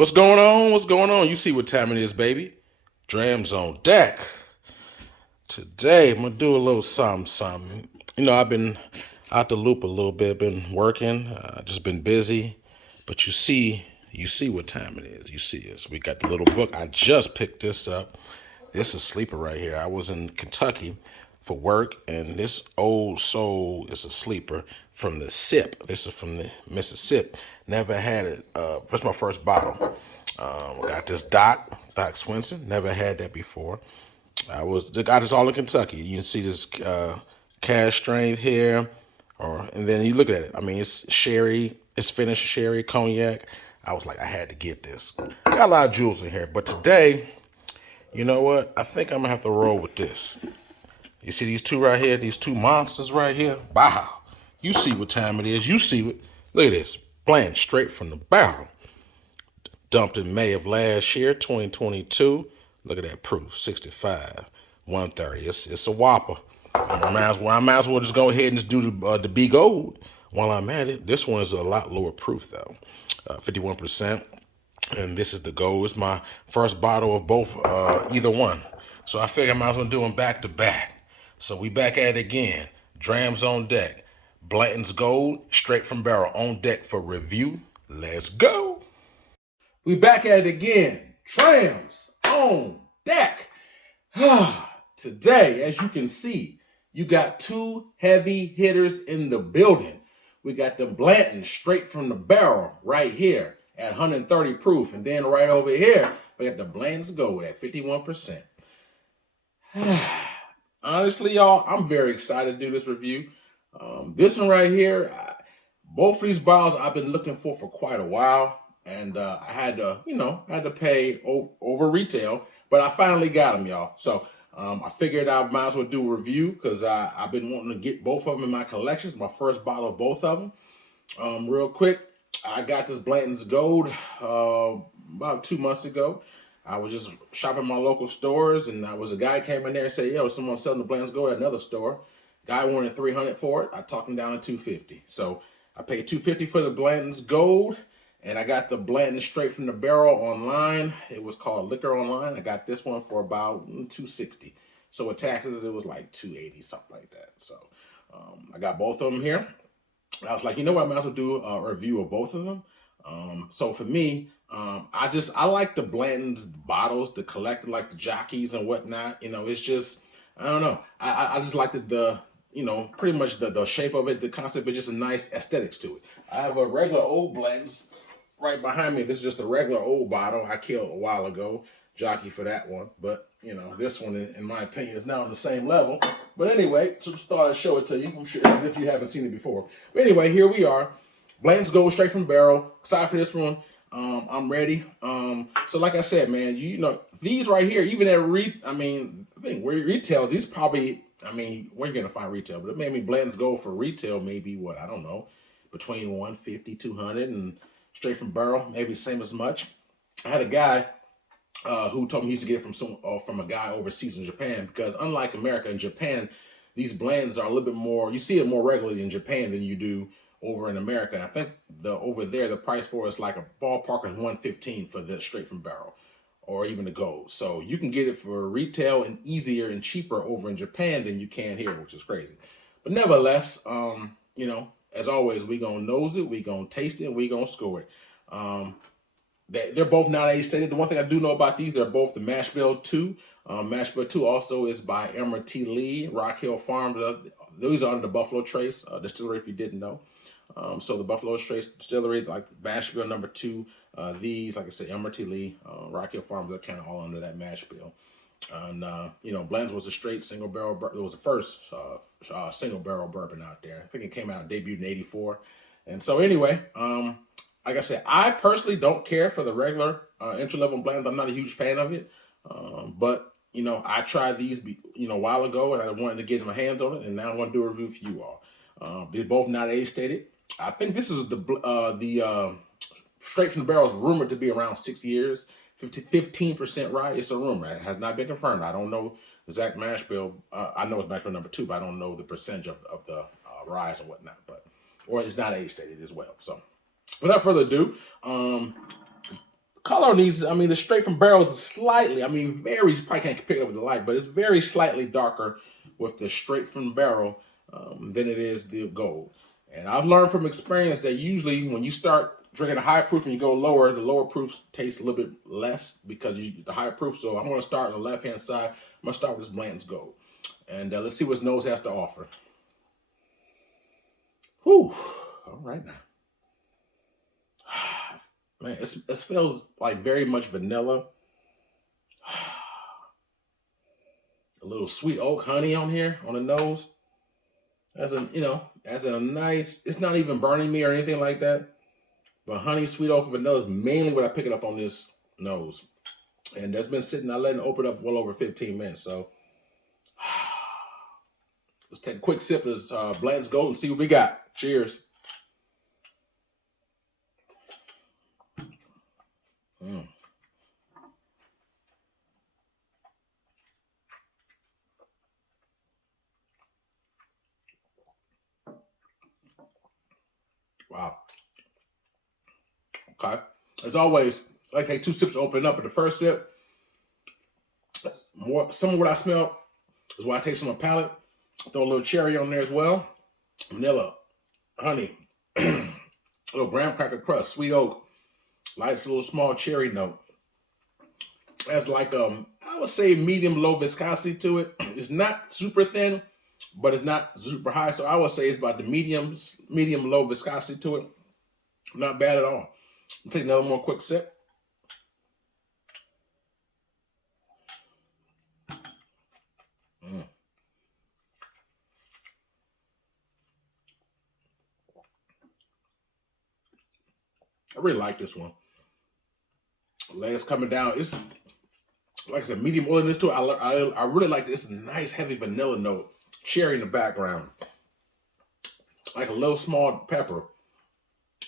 What's going on? What's going on? You see what time it is, baby. Drams on deck. Today, I'm going to do a little something. I've been out the loop a little bit, been working, just been busy. But you see what time it is. You see this. We got the little book. I just picked this up. This is a sleeper right here. I was in Kentucky for work, and this old soul is a sleeper from the SIP. This is from the Mississippi. Never had it. That's my first bottle. We got this Doc Swinson. Never had that before. Got this all in Kentucky. You can see this cash strength here, and then you look at it. I mean, it's sherry. It's finished sherry, cognac. I was like, I had to get this. Got a lot of jewels in here, but today, you know what? I think I'm gonna have to roll with this. You see these two right here? These two monsters right here? Wow. You see what time it is. You see what. Look at this. Blanton'S straight from the barrel. Dumped in May of last year, 2022. Look at that proof. 65, 130. It's a whopper. I might as well just go ahead and just do the B Gold while I'm at it. This one is a lot lower proof though. 51%. And this is the gold. It's my first bottle of both, either one. So I figured I might as well do them back to back. So we back at it again. Drams on deck. Blanton'S Gold, straight from barrel, on deck for review. Let's go. We back at it again. Drams on deck. Today, as you can see, you got two heavy hitters in the building. We got the Blanton'S straight from the barrel right here at 130 proof. And then right over here, we got the Blanton'S Gold at 51%. Honestly, y'all, I'm very excited to do this review. This one right here, both of these bottles I've been looking for quite a while. And I had to pay over retail, but I finally got them, y'all. So I figured I might as well do a review because I've been wanting to get both of them in my collections. My first bottle of both of them. Real quick, I got this Blanton'S Gold about 2 months ago. I was just shopping my local stores, and a guy came in there and said, "Yo, someone selling the Blanton'S Gold at another store." Guy wanted $300 for it. I talked him down to $250. So I paid $250 for the Blanton'S Gold. And I got the Blanton'S straight from the barrel online. It was called Liquor Online. I got this one for about $260. So with taxes, it was like $280, something like that. So I got both of them here. I was like, you know what? I might as well do a review of both of them. So for me, I like the Blanton'S bottles, the collector, like the jockeys and whatnot. It's just, I don't know. I just like the pretty much the shape of it, the concept, but just a nice aesthetics to it. I have a regular old Blanton'S right behind me. This is just a regular old bottle I killed a while ago. Jockey for that one. But, this one, in my opinion, is now on the same level. But anyway, just thought I'd show it to you. I'm sure as if you haven't seen it before. But anyway, here we are. Blanton'S Gold straight from barrel. Excited for this one. I'm ready. So like I said, man, these right here, even at I think where retail, these probably, where you gonna find retail? But it made me Blanton'S Gold for retail, maybe what, I don't know, between 150, 200, and straight from barrel, maybe same as much. I had a guy who told me he used to get it from a guy overseas in Japan, because unlike America, in Japan, these blends are a little bit more, you see it more regularly in Japan than you do over in America. And I think over there, the price for it is like a ballpark of $115 for the straight from barrel, or even the gold. So you can get it for retail and easier and cheaper over in Japan than you can here, which is crazy. But nevertheless, as always, we gonna nose it, we gonna taste it, and we gonna score it. They're both not age stated. The one thing I do know about these, they're both the Mashbill 2. Mashbill 2 also is by T. Lee, Rock Hill Farms. Those are under the Buffalo Trace distillery, if you didn't know. So the Buffalo Trace distillery, like Mashbill number 2, these, like I said, T. Lee, Rock Hill Farms, they're kind of all under that Mashbill. And, Blanton'S was a straight single barrel, it was the first single barrel bourbon out there. I think it came out, debuted in 84. And so anyway, like I said, I personally don't care for the regular entry-level Blanton'S. I'm not a huge fan of it. But, I tried these, a while ago, and I wanted to get my hands on it, and now I want to do a review for you all. They're both not age stated. I think this is the straight from the barrel is rumored to be around 6 years, 15% rye. It's a rumor. It has not been confirmed. I don't know the exact mash bill. I know it's mash bill number 2, but I don't know the percentage of the rye and whatnot. Or it's not age stated as well. So without further ado, color on these, I mean, the straight from barrels is slightly, I mean, very, you probably can't pick it up with the light, but it's very slightly darker with the straight from barrel than it is the gold. And I've learned from experience that usually when you start drinking a high proof and you go lower, the lower proofs taste a little bit less because the higher proof. So I'm going to start on the left-hand side. I'm going to start with this Blanton'S Gold. And let's see what his nose has to offer. Whew. All right now. Man, it feels like very much vanilla. A little sweet oak honey on here on the nose. As a nice, it's not even burning me or anything like that. But honey, sweet oak, vanilla is mainly what I pick it up on this nose. And that's been sitting, I let it open up well over 15 minutes. So let's take a quick sip of this Blanton'S Gold and see what we got. Cheers. Wow. Okay. As always, I take 2 sips to open it up. But the first sip, some of what I smell is what I taste on my palate. Throw a little cherry on there as well. Vanilla, honey, a little graham cracker crust, sweet oak, light little small cherry note. Has like I would say medium low viscosity to it. It's not super thin, but it's not super high. So I would say it's about the medium low viscosity to it. Not bad at all. I'll take another more quick sip. I really like this one. Legs coming down. It's like I said, medium oiliness to it. I really like this nice heavy vanilla note, cherry in the background, like a little small pepper,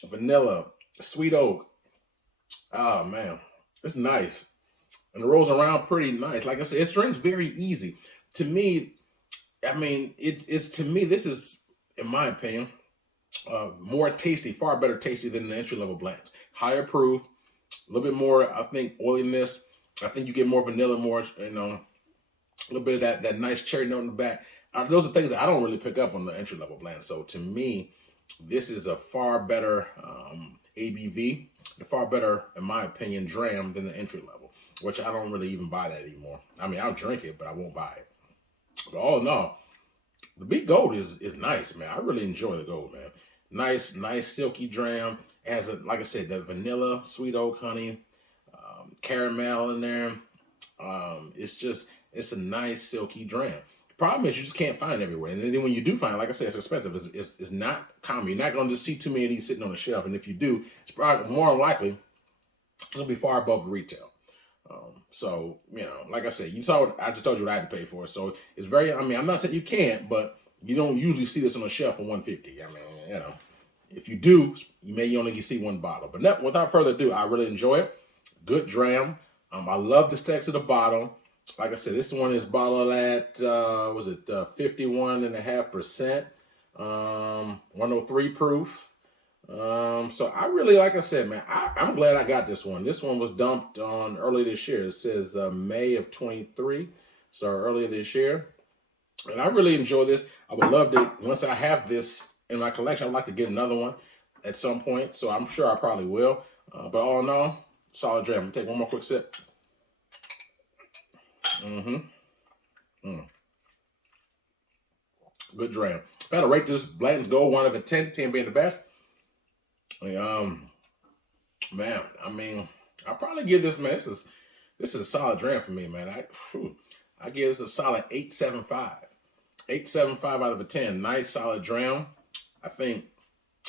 vanilla, sweet oak. Oh man, it's nice, and it rolls around pretty nice. Like I said, it drinks very easy. To me, I mean, it's to me this is, in my opinion, more tasty, far better tasty than the entry level blends. Higher proof, a little bit more, I think, oiliness. I think you get more vanilla, more, a little bit of that nice cherry note in the back. Those are things that I don't really pick up on the entry level blend. So to me, this is a far better ABV, a far better, in my opinion, dram than the entry level, which I don't really even buy that anymore. I mean, I'll drink it, but I won't buy it. But all in all, the Big Gold is nice, man. I really enjoy the Gold, man. Nice silky dram. It has, like I said, the vanilla, sweet oak, honey, caramel in there. It's a nice silky dram. The problem is you just can't find it everywhere. And then when you do find it, like I said, it's expensive. It's not common. You're not going to just see too many of these sitting on the shelf. And if you do, it's probably more than likely it's going to be far above retail. So, like I said, you saw what I just told you what I had to pay for it. So it's very, I mean, I'm not saying you can't, but you don't usually see this on a shelf for $150. I mean, if you do, you may only see one bottle. But without further ado, I really enjoy it. Good dram. I love the text of the bottle. Like I said, this one is bottled at, 51.5%, 103 proof. So I really, like I said, man, I'm glad I got this one. This one was dumped on early this year. It says May of 23, so earlier this year. And I really enjoy this. I would love to, once I have this in my collection, I'd like to get another one at some point. So I'm sure I probably will. But all in all, solid dram. I'm gonna take one more quick sip. Good dram. If I had to rate this Blanton'S Gold 1 out of 10, 10 being the best, man, I mean, I'll probably give this, man, this is a solid dram for me, man. I give this a solid 8.75. 8.75 out of 10. Nice solid dram. I think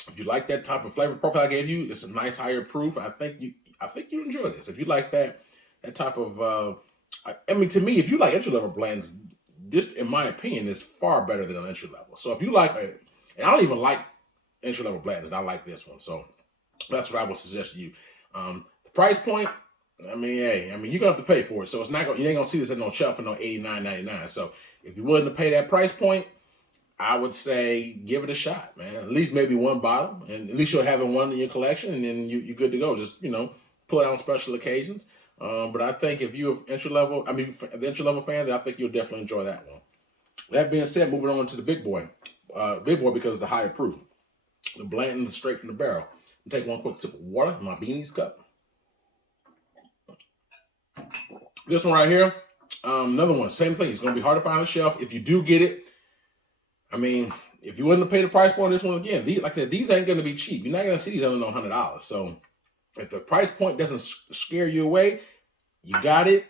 if you like that type of flavor profile I gave you, it's a nice higher proof. I think you enjoy this. If you like that type of I mean, to me, if you like entry level blends, this, in my opinion, is far better than an entry level. So if you like it, and I don't even like entry level blends, and I like this one. So that's what I would suggest to you. The price point, I mean, hey, you're gonna have to pay for it. So it's not you ain't gonna see this at no shelf for no $89.99. So if you're willing to pay that price point, I would say give it a shot, man. At least maybe one bottle, and at least you'll have one in your collection, and then you're good to go. Just pull it on special occasions. But I think if you're entry level, the entry level fan, then I think you'll definitely enjoy that one. That being said, moving on to the big boy. Big boy because of the higher proof. The Blanton'S straight from the barrel. I'm take one quick sip of water in my beanies cup. This one right here, another one, same thing. It's going to be hard to find on the shelf. If you do get it, I mean, if you wouldn't have paid the price point on this one again, like I said, these ain't going to be cheap. You're not going to see these under no $100. So if the price point doesn't scare you away, you got it.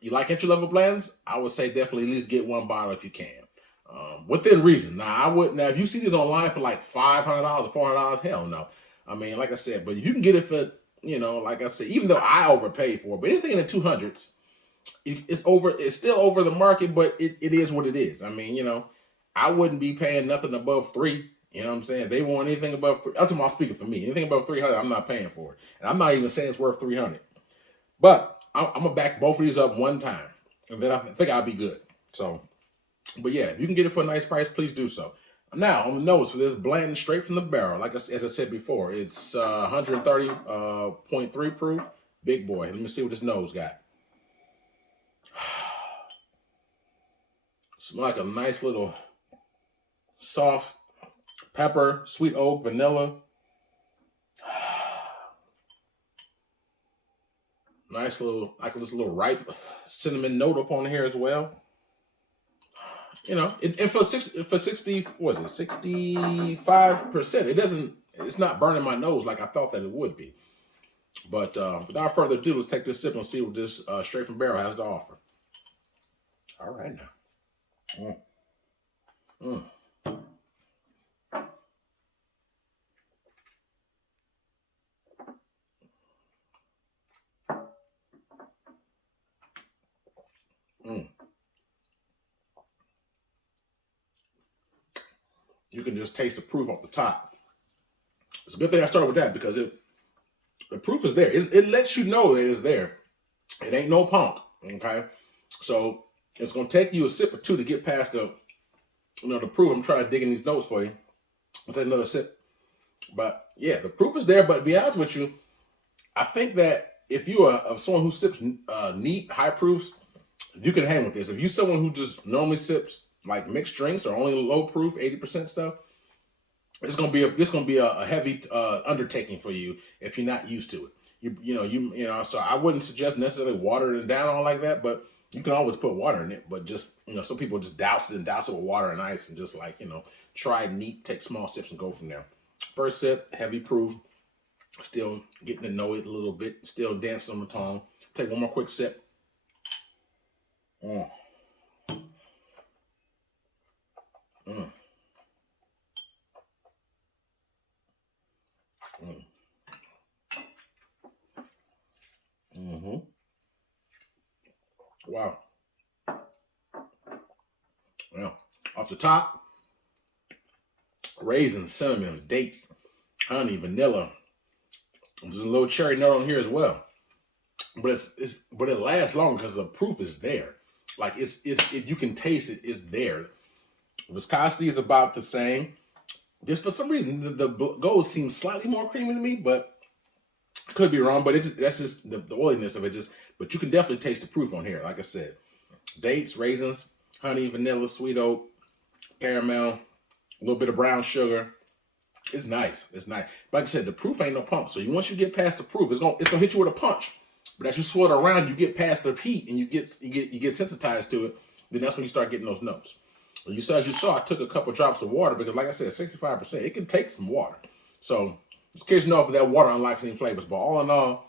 You like entry level blends, I would say definitely at least get one bottle if you can. Within reason. Now, if you see these online for like $500 or $400, hell no. I mean, like I said, but if you can get it for, like I said, even though I overpaid for it, but anything in the 200s, it's still over the market, but it is what it is. I mean, I wouldn't be paying nothing above $300. You know what I'm saying? If they want anything above $300, I'm talking about speaking for me. Anything above $300, I'm not paying for it. And I'm not even saying it's worth $300. But I'm gonna back both of these up one time, and then I think I'll be good. So, but yeah, if you can get it for a nice price, please do so. Now on the nose for this Blanton'S straight from the barrel, as I said before, it's 130.3 proof, big boy. Let me see what this nose got. Smell like a nice little soft pepper, sweet oak, vanilla. Nice little, this little ripe cinnamon note up on here as well. And for 65%, it's not burning my nose like I thought that it would be. But without further ado, let's take this sip and see what this straight from barrel has to offer. All right now. You can just taste the proof off the top. It's a good thing I started with that because the proof is there. It lets you know that it's there. It ain't no punk, okay? So it's gonna take you a sip or two to get past the proof. I'm trying to dig in these notes for you. I'll take another sip. But yeah, the proof is there. But to be honest with you, I think that if you are someone who sips neat, high proofs, you can hang with this. If you're someone who just normally sips like mixed drinks or only low proof, 80% stuff, it's gonna be a heavy undertaking for you if you're not used to it. So I wouldn't suggest necessarily watering it down all like that, but you can always put water in it. But just some people just douse it with water and ice and just try it neat, take small sips and go from there. First sip, heavy proof, still getting to know it a little bit, still dancing on the tongue. Take one more quick sip. Wow. Well, off the top, raisins, cinnamon, dates, honey, vanilla. There's a little cherry note on here as well. But it lasts longer because the proof is there. Like if you can taste it, it's there. Viscosity is about the same. Just for some reason, the gold seems slightly more creamy to me, but could be wrong. But that's just the oiliness of it. But you can definitely taste the proof on here. Like I said, dates, raisins, honey, vanilla, sweet oak, caramel, a little bit of brown sugar. It's nice. It's nice. But like I said, the proof ain't no pump. So once you get past the proof, it's gonna hit you with a punch. But as you swirl it around, you get past the heat and you get sensitized to it. Then that's when you start getting those notes. As you saw, I took a couple drops of water because, like I said, 65%. It can take some water. So just curious to know if that water unlocks any flavors. But all in all,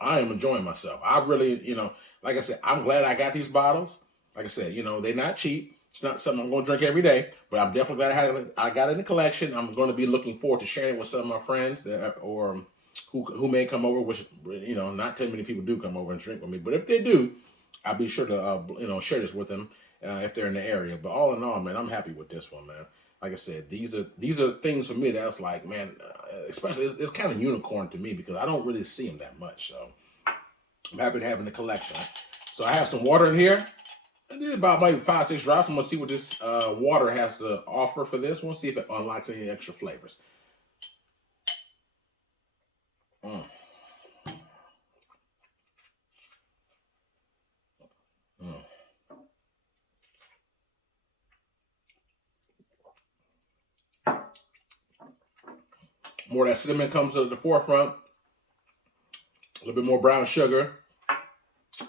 I am enjoying myself. I really, like I said, I'm glad I got these bottles. Like I said, they're not cheap. It's not something I'm going to drink every day, but I'm definitely glad I got it in the collection. I'm going to be looking forward to sharing it with some of my friends or who may come over, which, not too many people do come over and drink with me. But if they do, I'll be sure to, share this with them if they're in the area. But all in all, man, I'm happy with this one, man. Like I said, these are things for me that's like, man, especially it's kind of unicorn to me because I don't really see them that much. So I'm happy to have in the collection. So I have some water in here. I did about maybe 5-6 drops. I'm going to see what this water has to offer for this one. See if it unlocks any extra flavors. More of that cinnamon comes to the forefront. A little bit more brown sugar.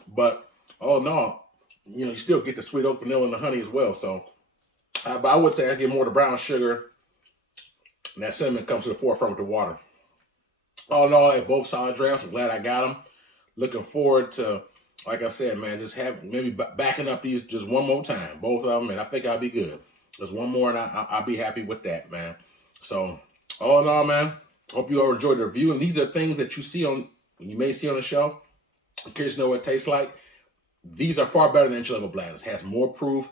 But, oh no, you still get the sweet oak, vanilla, and the honey as well. So, but I would say I get more of the brown sugar. And that cinnamon comes to the forefront with the water. All in all, at both solid drams. I'm glad I got them. Looking forward to, like I said, man, just maybe backing up these just one more time, both of them, and I think I'll be good. Just one more, and I'll be happy with that, man. So, all in all, man, hope you all enjoyed the review. And these are things that you may see on the shelf. I'm curious to know what it tastes like. These are far better than entry-level Blanton'S. It has more proof.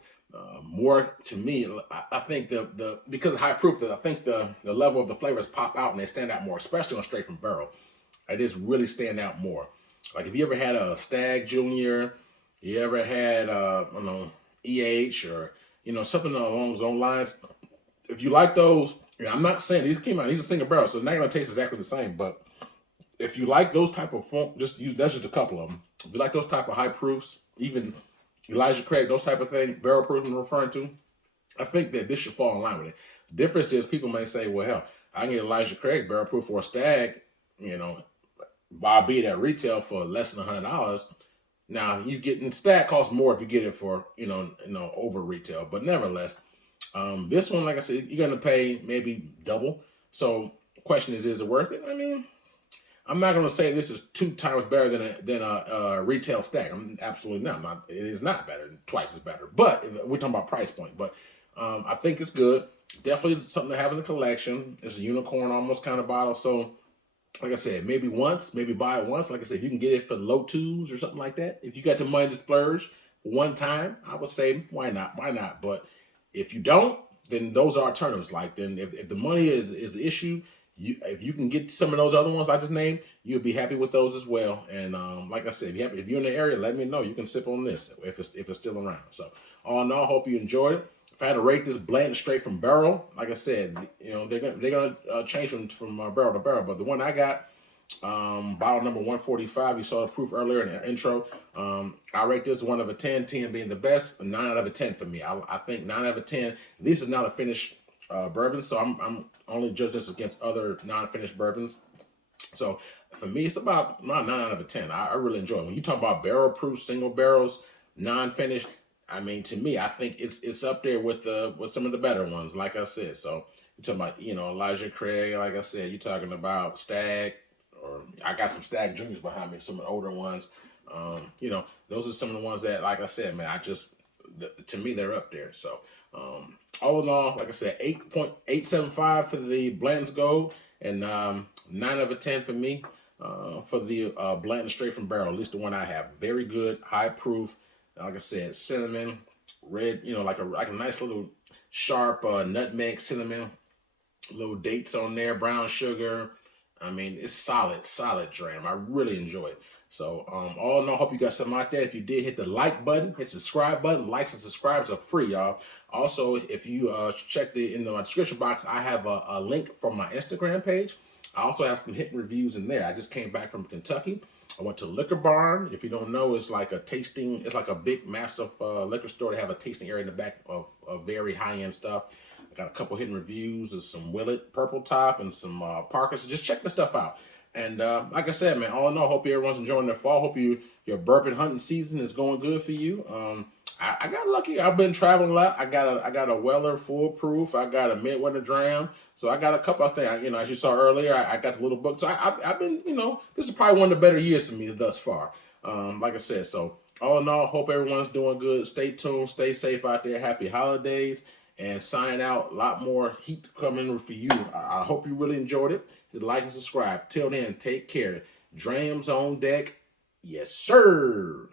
More to me, I think because of high proof, I think the level of the flavors pop out and they stand out more, especially on straight from barrel. They just really stand out more. Like if you ever had a Stag Junior, you ever had I don't know, EH or something along those lines. If you like those, I'm not saying these are single barrel, so they're not gonna taste exactly the same. But if you like those type of that's just a couple of them. If you like those type of high proofs, even Elijah Craig, those type of things, barrel proof I'm referring to, I think that this should fall in line with it. The difference is people may say, well, hell, I can get Elijah Craig barrel proof or a Stag, albeit at retail for less than $100. Now you getting Stag costs more if you get it for over retail, but nevertheless, this one, like I said, you're gonna pay maybe double. So the question is it worth it? I mean, I'm not going to say this is 2 times better than a retail Stag. I'm absolutely not. It is not better, twice as better. But we're talking about price point. But I think it's good. Definitely something to have in the collection. It's a unicorn almost kind of bottle. So, like I said, maybe buy it once. Like I said, if you can get it for the low 2s or something like that. If you got the money to splurge one time, I would say why not? Why not? But if you don't, then those are alternatives. Like then, if the money is the issue. If you can get some of those other ones I just named, you'll be happy with those as well. And like I said, if you're in the area, let me know. You can sip on this if it's still around. So all in all, hope you enjoyed it. If I had to rate this Blanton straight from barrel, like I said, they're gonna change from barrel to barrel. But the one I got, bottle number 145. You saw the proof earlier in the intro. I rate this 1 out of 10, 10 being the best, 9 out of 10 for me. I think 9 out of 10. This is not a finished bourbon, so I'm only judging this against other non-finished bourbons. So for me, it's about 9 out of 10. I really enjoy it. When you talk about barrel proof, single barrels, non-finished, I mean, to me, I think it's up there with some of the better ones, like I said. So you're talking about, Elijah Craig, like I said, you're talking about Stag, or I got some Stag Juniors behind me, some of the older ones. Those are some of the ones that, like I said, man, to me, they're up there. So all in all, like I said, 8.875 for the Blanton'S Gold, and 9 out of 10 for me for the Blanton'S straight from barrel, at least the one I have. Very good, high proof. Like I said, cinnamon, red, like a nice little sharp nutmeg cinnamon, little dates on there, brown sugar. I mean, it's solid dram. I really enjoy it. So, all in all, hope you got something out there. If you did, hit the like button, hit subscribe button. Likes and subscribes are free, y'all. Also, if you check in the description box, I have a link from my Instagram page. I also have some hidden reviews in there. I just came back from Kentucky. I went to Liquor Barn. If you don't know, it's like a big, massive liquor store. They have a tasting area in the back of very high-end stuff. I got a couple hidden reviews of some Willet Purple Top and some Parker. So just check the stuff out. And like I said, man, all in all, hope everyone's enjoying their fall. Hope your bourbon hunting season is going good for you. I got lucky. I've been traveling a lot. I got a Weller full proof. I got a Midwinter Dram. So I got a couple of things. As you saw earlier, I got the little book. So I've been, this is probably one of the better years for me thus far. Like I said, so all in all, hope everyone's doing good. Stay tuned. Stay safe out there. Happy holidays. And signing out, a lot more heat coming for you. I hope you really enjoyed it. Like and subscribe. Till then, take care. Drams on deck. Yes, sir.